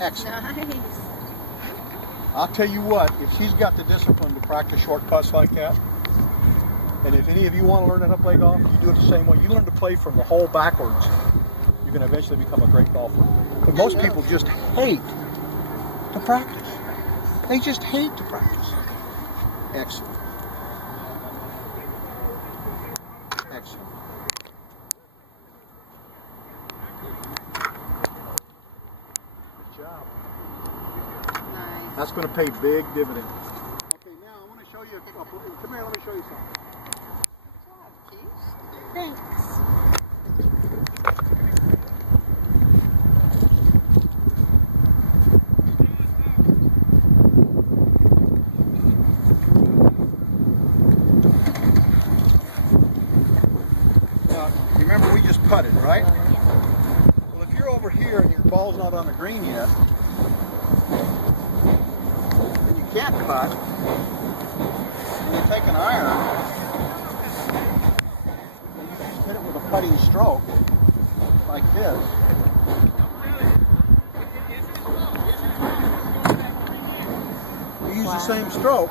Excellent. Nice. I'll tell you what, if she's got the discipline to practice short putts like that, and if any of you want to learn how to play golf, you do it the same way. You learn to play from the hole backwards. You're going to eventually become a great golfer. But most people just hate to practice. They just hate to practice. Excellent. Excellent. Good job. Nice. That's going to pay big dividends. Okay, now I want to show you a couple. Come here, let me show you something. Thanks. Remember, we just putted, right? Well, if you're over here and your ball's not on the green yet, and you can't putt, and you take an iron, and you just hit it with a putting stroke, like this. You use the same stroke,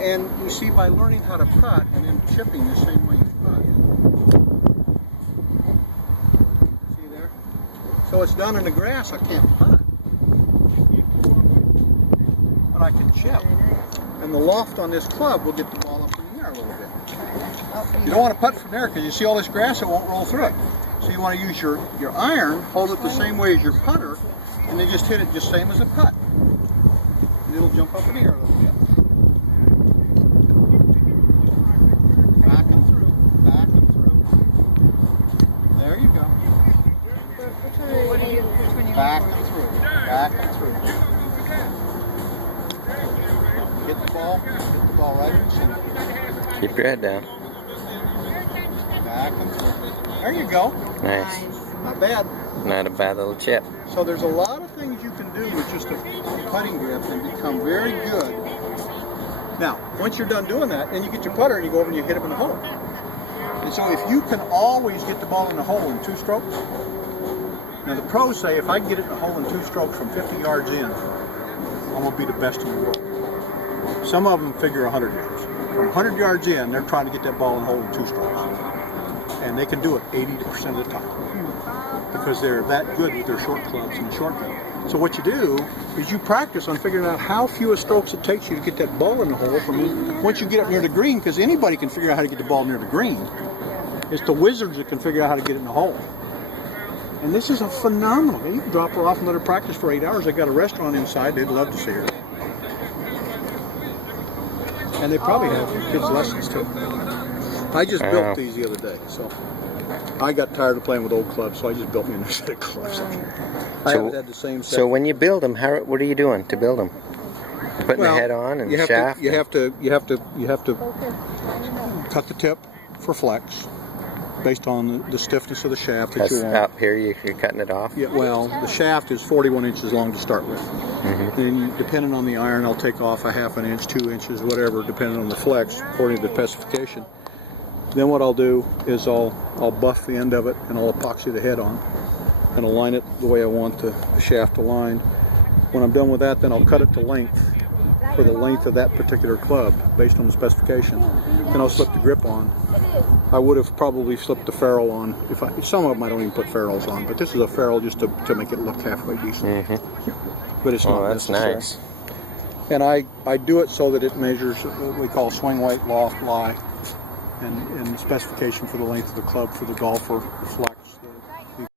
and you see by learning how to putt and then chipping the same way you putt. See there? So it's done in the grass, I can't putt. But I can chip. And the loft on this club will get the ball up in the air a little bit. You don't want to putt from there because you see all this grass, it won't roll through it. So you want to use your iron, hold it the same way as your putter, and then just hit it just same as a putt. And it'll jump up in the air a little bit. Back and through, back and through. There you go. Back and through, back and through. Hit the ball right in the center. Keep your head down. Back and through. There you go. Nice. Not bad. Not a bad little chip. So there's a lot of things you can do with just a putting grip and become very good. Now, once you're done doing that, then you get your putter and you go over and you hit them in the hole. And so if you can always get the ball in the hole in 2 strokes, now the pros say if I can get it in the hole in 2 strokes from 50 yards in, I'm going to be the best in the world. Some of them figure 100 yards. From 100 yards in, they're trying to get that ball in the hole in 2 strokes. And they can do it 80% of the time because they're that good with their short clubs and the short game. So what you do is you practice on figuring out how few strokes it takes you to get that ball in the hole from once you get up near the green, because anybody can figure out how to get the ball near the green. It's the wizards that can figure out how to get it in the hole. And this is a phenomenal. You can drop her off and let her practice for 8 hours. They got a restaurant inside. They'd love to see her. And they probably have kids' lessons too. I just built these the other day, so I got tired of playing with old clubs, so I just built me a new set of clubs. I haven't had the same set. So when you build them, what are you doing to build them? Putting the head on and the shaft. You have to cut the tip for flex based on the stiffness of the shaft that you want. Up here, you're cutting it off. Yeah, well, the shaft is 41 inches long to start with. Then, depending on the iron, I'll take off a half an inch, 2 inches, whatever, depending on the flex, according to the specification. Then what I'll do is I'll buff the end of it and I'll epoxy the head on and align it the way I want the shaft aligned. When I'm done with that, then I'll cut it to length for the length of that particular club based on the specification. Then I'll slip the grip on. I would have probably slipped the ferrule on. Some of them I don't even put ferrules on, but this is a ferrule just to make it look halfway decent. But it's not that's necessary. Nice. And I do it so that it measures what we call swing weight, loft, lie, and specification for the length of the club for the golfer, the flex.